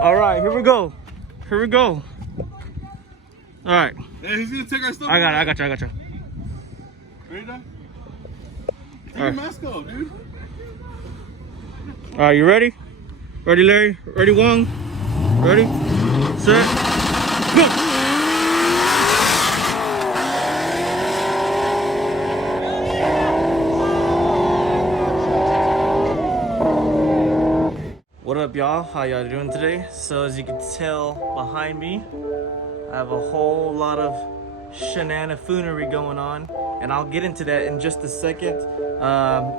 All right, here we go. Here we go. All right. Hey, who's gonna take our stuff? I got you. Ready, Doc? Take your mask off, dude. All right, you ready? Ready, Larry? Ready, Wong? Ready? Set. Go! What up, y'all? How y'all doing today? So as you can tell behind me, I have a whole lot of shenanigans going on, and I'll get into that in just a second.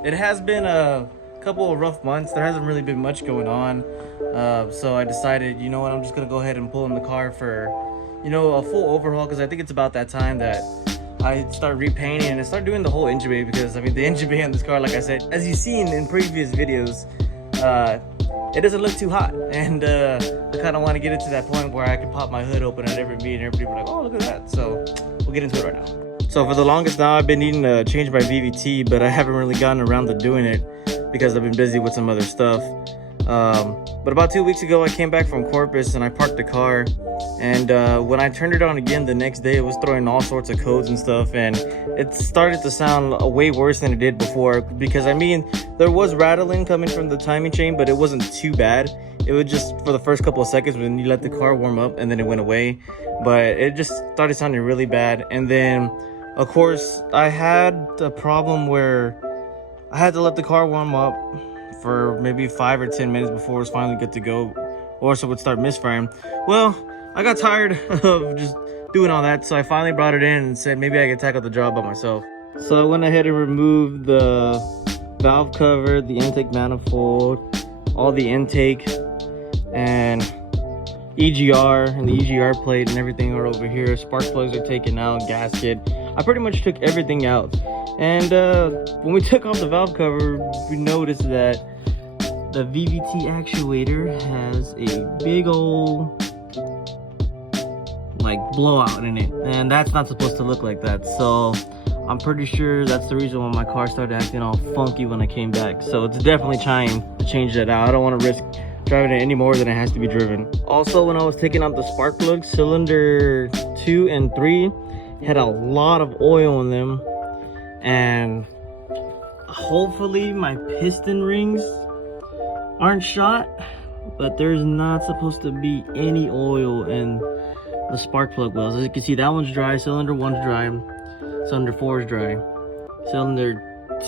It has been a couple of rough months. There hasn't really been much going on, so I decided, you know what, I'm just gonna go ahead and pull in the car for, you know, a full overhaul, because I think it's about that time that I start repainting and start doing the whole engine bay, because I mean the engine bay on this car, like I said, as you've seen in previous videos, it doesn't look too hot, and I kind of want to get it to that point where I can pop my hood open at every meet and everybody be like, oh, look at that. So we'll get into it right now. So for the longest now, I've been needing to change my VVT, but I haven't really gotten around to doing it because I've been busy with some other stuff. But about 2 weeks ago, I came back from Corpus and I parked the car, and when I turned it on again the next day, it was throwing all sorts of codes and stuff, and it started to sound way worse than it did before, because I mean, there was rattling coming from the timing chain, but it wasn't too bad. It was just for the first couple of seconds when you let the car warm up, and then it went away, but it just started sounding really bad. And then of course I had a problem where I had to let the car warm up for maybe 5 or 10 minutes before it was finally good to go, or so it would start misfiring. Well, I got tired of just doing all that, so I finally brought it in and said maybe I could tackle the job by myself. So I went ahead and removed the valve cover, the intake manifold, all the intake, and EGR and the EGR plate and everything are over here. Spark plugs are taken out, gasket. I pretty much took everything out. And when we took off the valve cover, we noticed that the VVT actuator has a big old like blowout in it, and that's not supposed to look like that. So I'm pretty sure that's the reason why my car started acting all funky when I came back. So it's definitely time to change that out. I don't want to risk driving it any more than it has to be driven. Also, when I was taking out the spark plugs, cylinder 2 and 3 had a lot of oil in them, and hopefully my piston rings aren't shot, but there's not supposed to be any oil in the spark plug wells. As you can see, that one's dry, cylinder 1's dry, cylinder 4 is dry, cylinder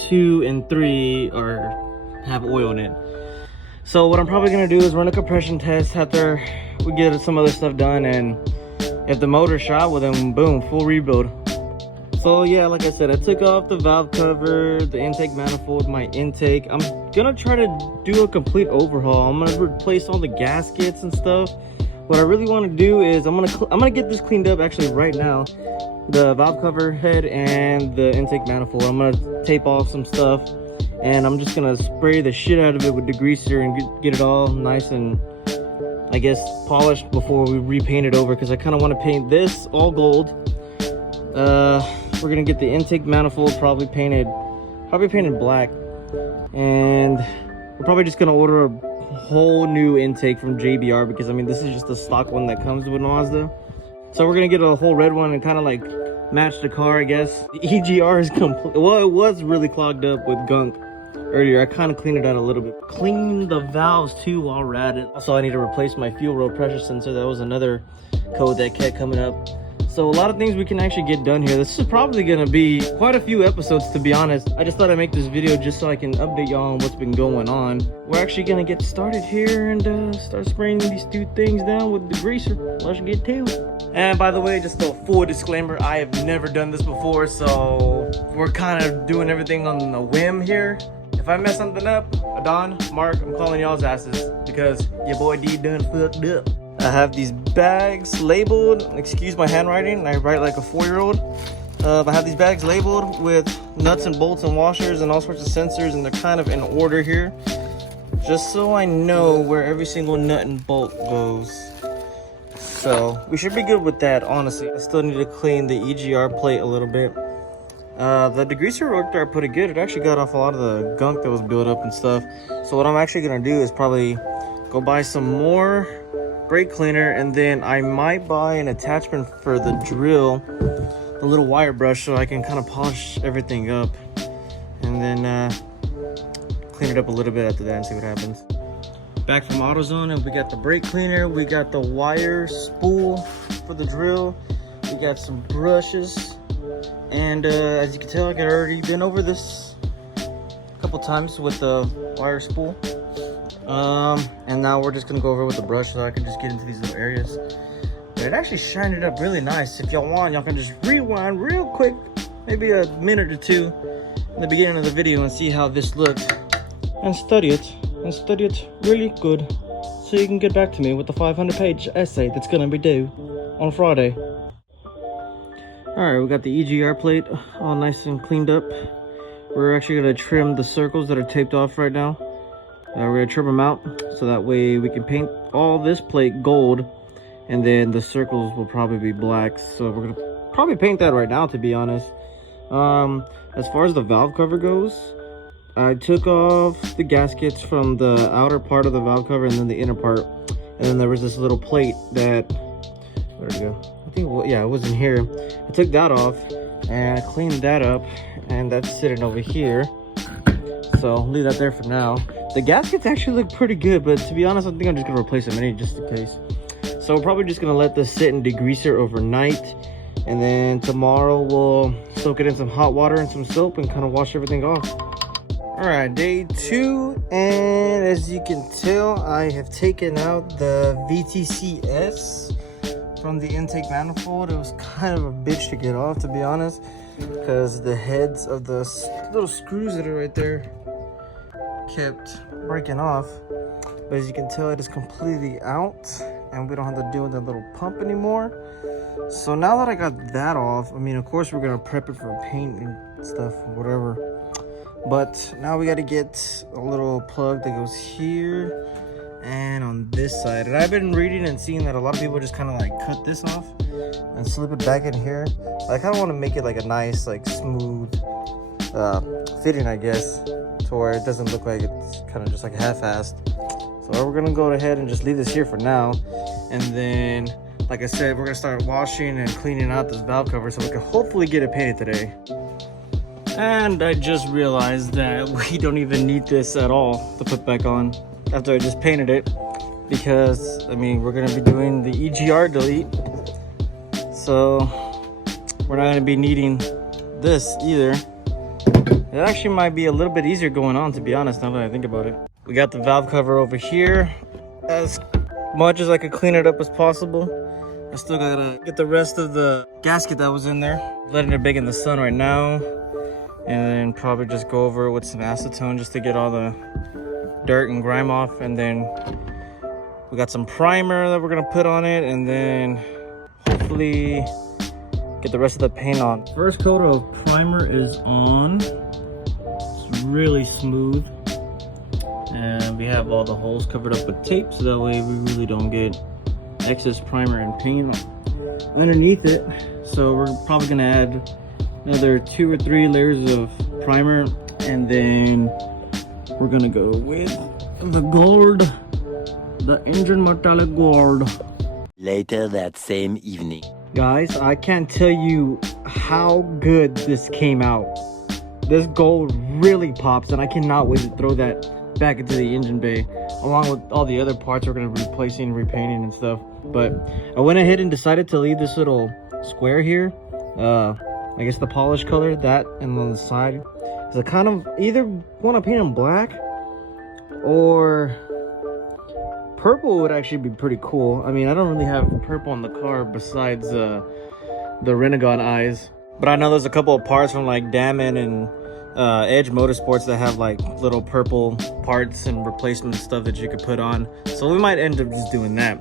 2 and 3 have oil in it. So what I'm probably gonna do is run a compression test after we get some other stuff done, and if the motor's shot, well then boom, full rebuild. So yeah, like I said, I took off the valve cover, the intake manifold, my intake. I'm gonna try to do a complete overhaul. I'm gonna replace all the gaskets and stuff. What I really want to do is I'm gonna get this cleaned up actually right now. The valve cover head and the intake manifold. I'm gonna tape off some stuff, and I'm just gonna spray the shit out of it with degreaser and get it all nice and, I guess, polished before we repaint it over, because I kind of want to paint this all gold. We're gonna get the intake manifold probably painted black, and we're probably just gonna order a whole new intake from JBR, because I mean this is just the stock one that comes with Mazda. So we're gonna get a whole red one and kind of like match the car, I guess. The EGR is complete. Well, it was really clogged up with gunk earlier. I kind of cleaned it out a little bit. Clean the valves too while we're at it. Also, I need to replace my fuel road pressure sensor. That was another code that kept coming up. So a lot of things we can actually get done here. This is probably gonna be quite a few episodes, to be honest. I just thought I'd make this video just so I can update y'all on what's been going on. We're actually gonna get started here and start spraying these two things down with the greaser. Let's get to it. And by the way, just a full disclaimer, I have never done this before, so we're kind of doing everything on a whim here. If I mess something up, Don, Mark, I'm calling y'all's asses, because your boy D done fucked up. I have these bags labeled, excuse my handwriting, I write like a 4-year-old. I have these bags labeled with nuts and bolts and washers and all sorts of sensors, and they're kind of in order here, just so I know where every single nut and bolt goes. So we should be good with that, honestly. I still need to clean the EGR plate a little bit. The degreaser worked out pretty good. It actually got off a lot of the gunk that was built up and stuff. So what I'm actually gonna do is probably go buy some more brake cleaner, and then I might buy an attachment for the drill, the little wire brush, so I can kind of polish everything up, and then clean it up a little bit after that and see what happens. Back from AutoZone, and we got the brake cleaner, we got the wire spool for the drill, we got some brushes, and as you can tell, I got already been over this a couple times with the wire spool. And now we're just gonna go over it with the brush so I can just get into these little areas. But it actually shined it up really nice. If y'all want, y'all can just rewind real quick, maybe a minute or two in the beginning of the video, and see how this looks, and study it really good, so you can get back to me with the 500-page essay that's gonna be due on Friday. Alright, we got the EGR plate all nice and cleaned up. We're actually gonna trim the circles that are taped off right now. We're gonna trim them out so that way we can paint all this plate gold, and then the circles will probably be black. So we're gonna probably paint that right now, to be honest. As far as the valve cover goes, I took off the gaskets from the outer part of the valve cover and then the inner part, and then there was this little plate that, where'd it go? I think, well, yeah, it was in here. I took that off and I cleaned that up, and that's sitting over here. So I'll leave that there for now. The gaskets actually look pretty good, but to be honest, I think I'm just gonna replace them anyway, just in case. So we're probably just gonna let this sit in degreaser overnight, and then tomorrow we'll soak it in some hot water and some soap and kind of wash everything off. All right, day 2, and as you can tell, I have taken out the VTCS from the intake manifold. It was kind of a bitch to get off, to be honest, because the heads of the little screws that are right there kept breaking off. But as you can tell, it is completely out, and we don't have to deal with that little pump anymore. So now that I got that off, I mean, of course we're gonna prep it for paint and stuff, whatever. But now we got to get a little plug that goes here and on this side. And I've been reading and seeing that a lot of people just kind of like cut this off and slip it back in here. I kind of want to make it like a nice, like smooth fitting, I guess, to where it doesn't look like it's kind of just like half-assed. So we're gonna go ahead and just leave this here for now, and then, like I said, we're gonna start washing and cleaning out this valve cover so we can hopefully get it painted today. And I just realized that we don't even need this at all to put back on after I just painted it, because I mean, we're gonna be doing the EGR delete, so we're not gonna be needing this either. It actually might be a little bit easier going on, to be honest, now that I think about it. We got the valve cover over here. As much as I could clean it up as possible, I still gotta get the rest of the gasket that was in there, letting it bake in the sun right now, and then probably just go over it with some acetone just to get all the dirt and grime off. And then we got some primer that we're gonna put on it, and then hopefully get the rest of the paint on. First coat of primer is on. It's really smooth, and we have all the holes covered up with tape, so that way we really don't get excess primer and paint underneath it. So we're probably gonna add another 2 or 3 layers of primer, and then we're gonna go with the gold, the engine metallic gold. Later that same evening. Guys, I can't tell you how good this came out. This gold really pops, and I cannot wait to throw that back into the engine bay, along with all the other parts we're gonna be replacing, repainting and stuff. But I went ahead and decided to leave this little square here, I guess the polished color, that and on the side, is I kind of either want to paint them black, or purple would actually be pretty cool. I mean, I don't really have purple on the car besides the Renegon eyes, but I know there's a couple of parts from like Damon and Edge Motorsports that have like little purple parts and replacement stuff that you could put on, so we might end up just doing that.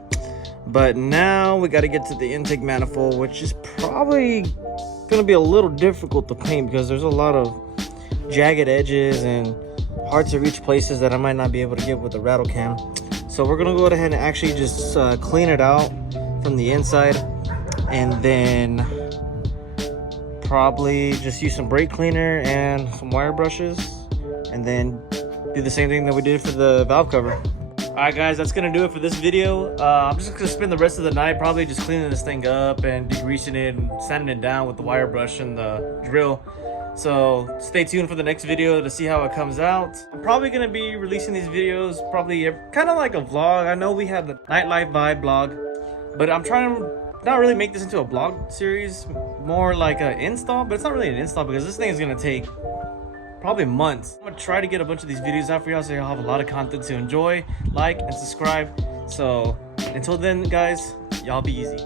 But now we got to get to the intake manifold, which is probably gonna be a little difficult to paint because there's a lot of jagged edges and hard to reach places that I might not be able to get with the rattle cam. So we're gonna go ahead and actually just clean it out from the inside, and then probably just use some brake cleaner and some wire brushes, and then do the same thing that we did for the valve cover. Alright guys, that's gonna do it for this video. I'm just gonna spend the rest of the night probably just cleaning this thing up and degreasing it and sanding it down with the wire brush and the drill. So stay tuned for the next video to see how it comes out. I'm probably gonna be releasing these videos probably kind of like a vlog. I know we had the nightlife vibe blog, but I'm trying to not really make this into a blog series, more like an install, but it's not really an install because this thing is gonna take probably months. I'm gonna try to get a bunch of these videos out for y'all so y'all have a lot of content to enjoy, like, and subscribe. So until then guys, y'all be easy.